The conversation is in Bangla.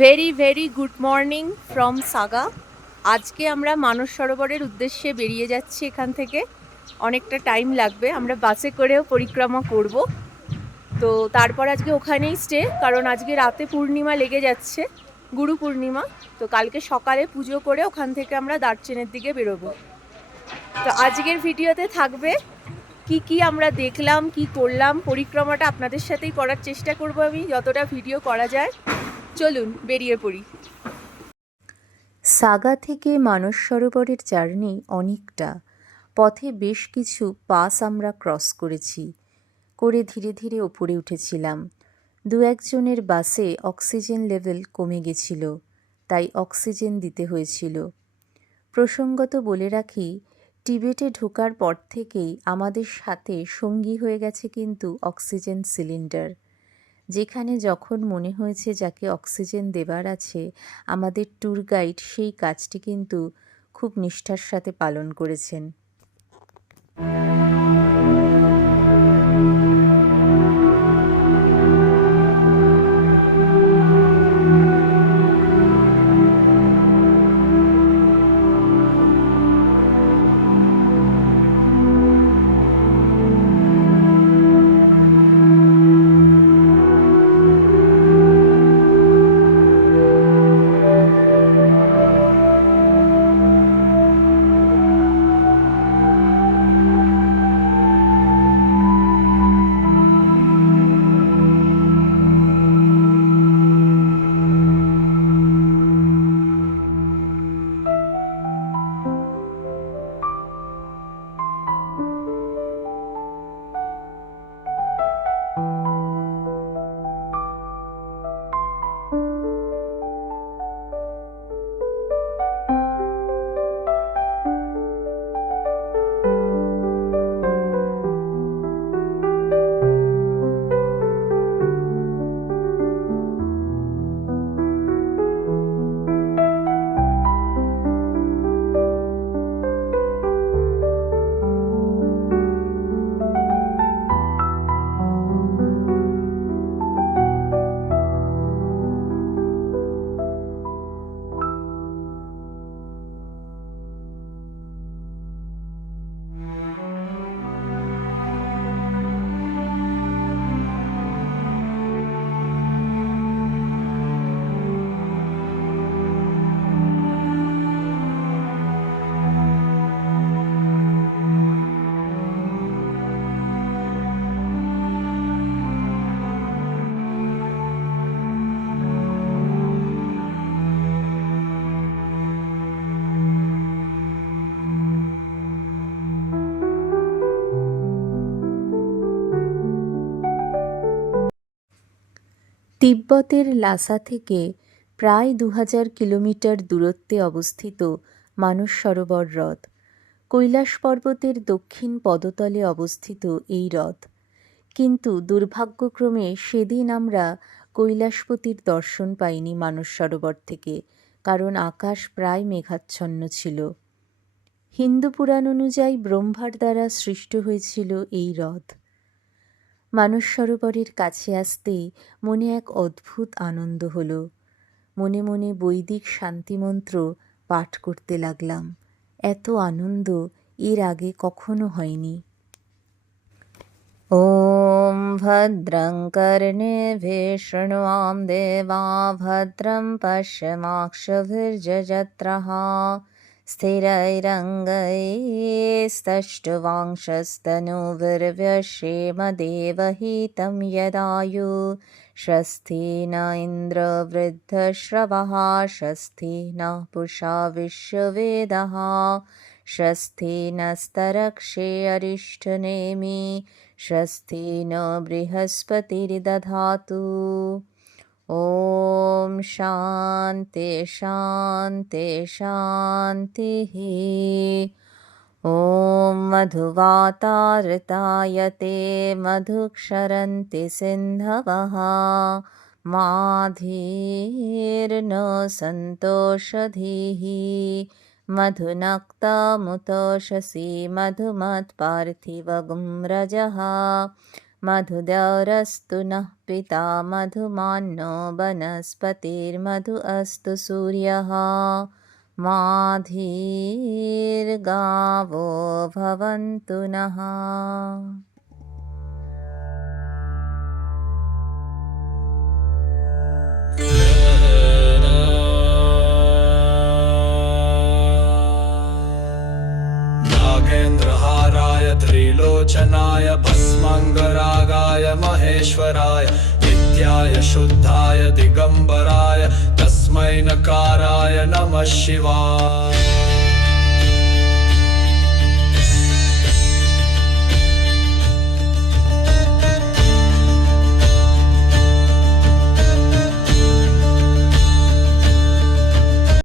Very very good morning from Saga. আজকে আমরা মানস সরোবরের উদ্দেশ্যে বেরিয়ে যাচ্ছি। এখান থেকে অনেকটা টাইম লাগবে, আমরা বাসে করেও পরিক্রমা করব। তো তারপর আজকে ওখানেই স্টে, কারণ আজকে রাতে পূর্ণিমা লেগে যাচ্ছে, গুরু পূর্ণিমা। তো কালকে সকালে পুজো করে ওখান থেকে আমরা দার্চেনের দিকে বেরোবো। তো আজকের ভিডিওতে থাকবে কি কি আমরা দেখলাম, কি করলাম, পরিক্রমাটা আপনাদের সাথেই করার চেষ্টা করব আমি, যতটা ভিডিও করা যায়। চলুন বেরিয়ে পড়ি। সাগা থেকে মানস সরোবরের জার্নি অনেকটা। পথে বেশ কিছু পাস আমরা ক্রস করে ধীরে ধীরে ওপরে উঠেছিলাম। দু একজনের বাসে অক্সিজেন লেভেল কমে গেছিল, তাই অক্সিজেন দিতে হয়েছিল। প্রসঙ্গত বলে রাখি, টিবেটে ঢোকার পর থেকেই আমাদের সাথে সঙ্গী হয়ে গেছে কিন্তু অক্সিজেন সিলিন্ডার। যেখানে যখন মনে হয়েছে যাকে অক্সিজেন দেবার আছে, আমাদের ট্যুর গাইড সেই কাজটি কিন্তু খুব নিষ্ঠার সাথে পালন করেছেন। তিব্বতের লাসা থেকে প্রায় ২০০০ কিলোমিটার দূরত্বে অবস্থিত মানস সরোবর হ্রদ। কৈলাস পর্বতের দক্ষিণ পদতলে অবস্থিত এই হ্রদ। কিন্তু দুর্ভাগ্যক্রমে সেদিন আমরা কৈলাসপতির দর্শন পাইনি মানস সরোবর থেকে, কারণ আকাশ প্রায় মেঘাচ্ছন্ন ছিল। হিন্দু পুরাণ অনুযায়ী ব্রহ্মার দ্বারা সৃষ্ট হয়েছিল এই হ্রদ। মানস সরোবরের কাছে আসতেই মনে এক অদ্ভুত আনন্দ হলো। মনে মনে বৈদিক শান্তিমন্ত্র পাঠ করতে লাগলাম। এত আনন্দ এর আগে কখনো হয়নি। ওম ভদ্রং কর্ণেভিः শৃণুয়াম দেবা ভদ্রং পশ্যমাক্ষভির্যজত্রः স্থিरैरङ्गैस्तष्टुवांशस्तनूभिर्व्यशेम देवहितं यदायु स्वस्ति न इन्द्रो वृद्धश्रवः स्वस्ति नः पूषा विश्ववेदः स्वस्ति नस्तरक्षे अरिष्ठनेमि स्वस्ति न बृहस्पतिर्दधातु। ॐ शान्ति शान्ति शान्तिः। ॐ मधुवातारतायते मधुक्षरन्ति सिन्धवः माधीर्न सन्तोषधीः मधुनक्तमुतोषसि मधुमत्पार्थिवगुं रजः मधुदौरस्तु नः पिता मधुमान्नो वनस्पतिर्मधु अस्तु सूर्यः माधीर्गावो भवन्तु नः। नागेन्द्रहाराय त्रिलोचनाय भस्माङ्गरागाय महेश्वराय नित्याय शुद्धाय दिगम्बराय तस्मै नकाराय नमः शिवाय।